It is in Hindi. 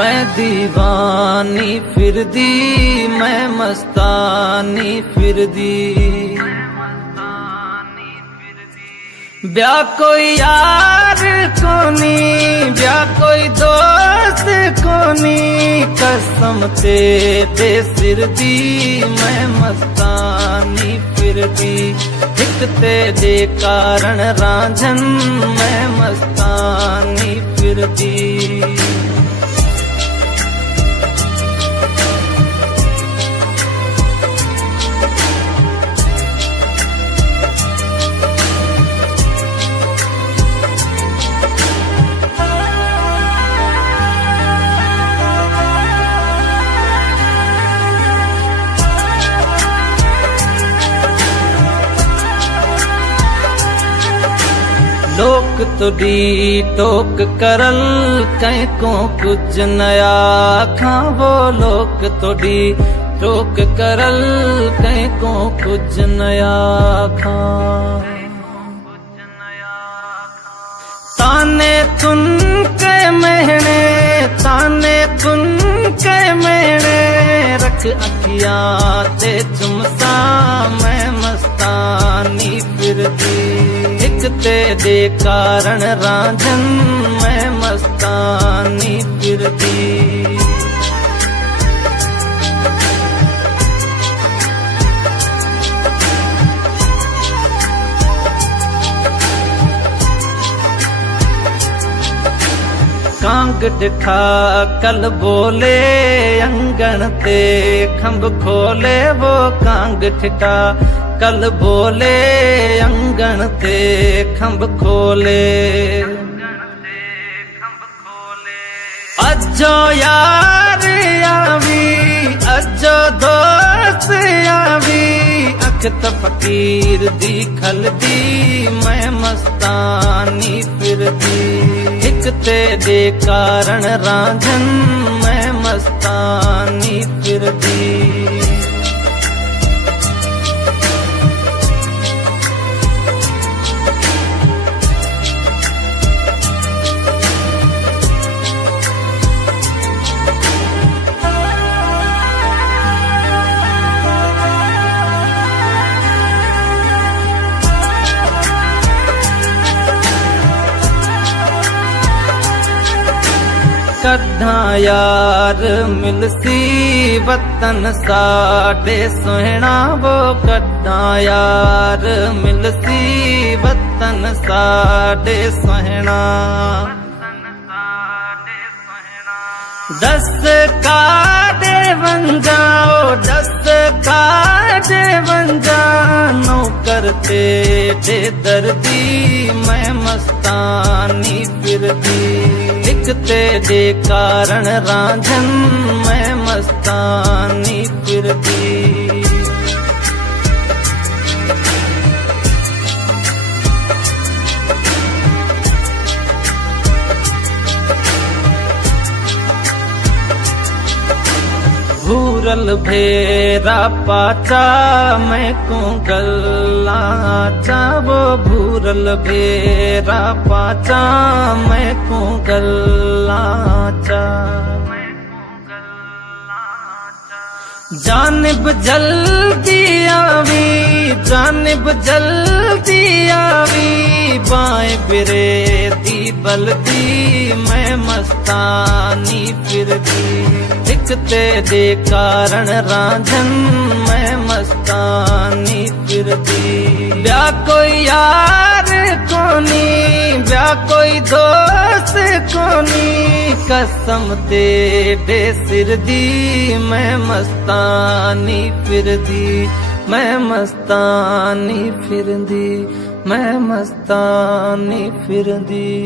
मैं दीवानी फिरदी, मैं मस्तानी फिरदी। ब्याह कोई यार कोनी, ब्याह कोई दोस्त कोनी, कसम तेरे सिर दी मैं मस्तानी फिरदी। एक तेरे कारण रांझन मैं मस्तानी फिरदी। लोक तुडी टोक करल कहीं को कुछ नया खावो। लोक तुडी टोक करल कहीं को कुछ नया खा। ताने तुन के महने, ताने तुन के महने, रख अखिया ते चुमसा मैं मस्तानी फिरदी। एक तेरे कारण रांझन मैं मस्तानी फिरदी। कांग डिठा कल बोले अंगण ते खंभ खोले। वो कांग ठिठा कल बोले अंगण ते खंभ खोले। अजो यार आवी, अजो दोस्त आवी, अख त फकीर दी खल दी मैं मस्तानी फिरदी। एक तेरे कारण रांझन मैं मस्तानी फिरदी। कड्ढा यार मिलसी वतन साडे सोहना। वो कड्ढा यार मिलसी वतन साडे सोहना। दस काडे वंजाओ, दस काडे वंजानो करते दे दर्दी मैं मस्तानी फिरदी। एक तेरे कारण रांझन मैं मस्तानी फिरदी। भूरल भेरा पाचा मैं को गल्ला चा। वो भूरल भेरा पाचा मैं को गल्ला चा। जानिब जल्दी आवी, जानिब जल्दी आवी, बाएं बिरे दी बलदी मैं मस्तानी फिरदी। एक तेरे कारण रांझन मैं मस्तानी फिरदी। ब्याह कोई यार कोनी, ब्याह कोई दोस्त कोनी, कसम तेरे सिर दी मैं मस्तानी फिरदी। मैं मस्तानी फिरदी, मैं मस्तानी फिरदी।